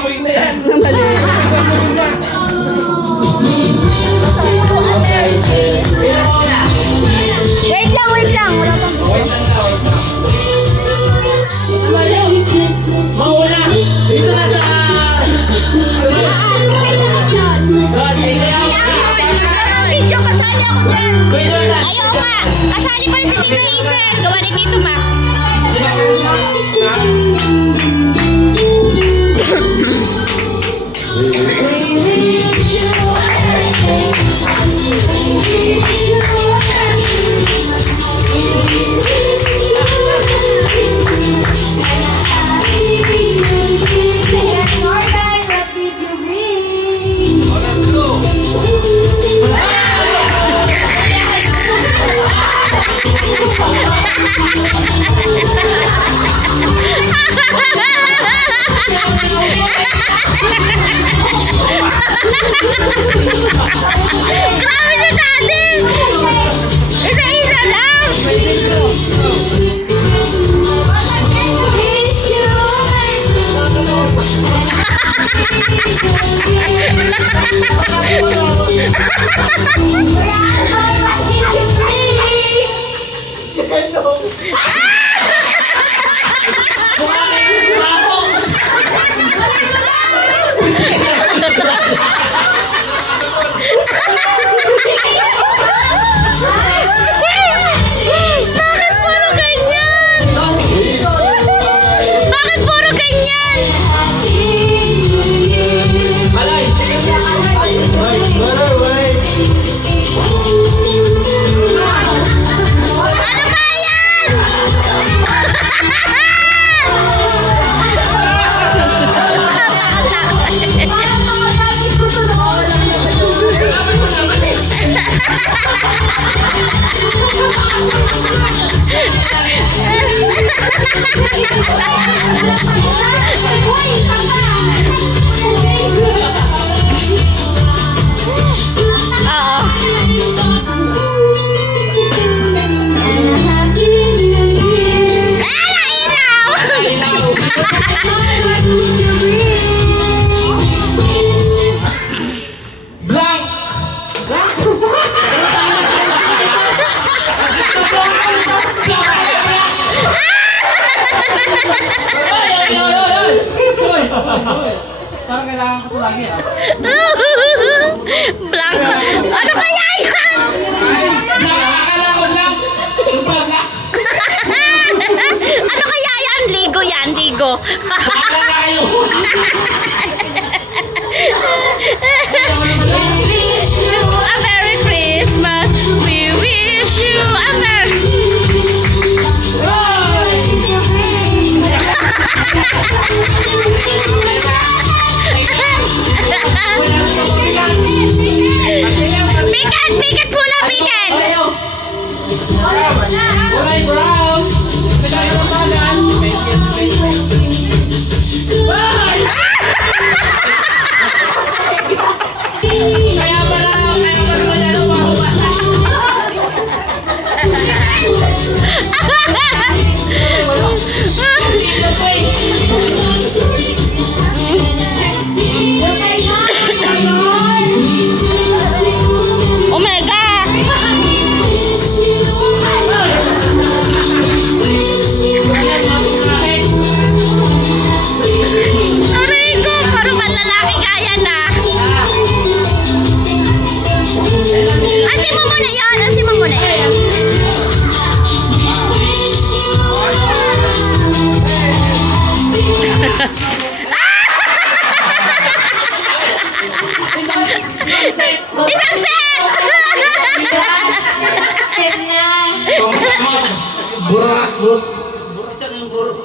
Baboy na yan. Mali. Wait lang, wait lang. Wala pang Mauna! Dito na sa... video, kasali ako dyan. Ayaw nga. Kasali pa rin si Tito Hazel. Gawa ni Tito ba? Parang kailangan ko ito lagi ah. Blanco. Ano kaya yan? Akala ko blank. Yung pala blank. Ano kaya yan? Ligo yan, ligo. Akala kayo. A Merry Christmas. We wish you a Merry... Pikat muna, pikat! Alright, brown. Pinagay ng balan. Kaya pala lalo pa ako. Isang set! Burak, burak. Burak siya ng burak.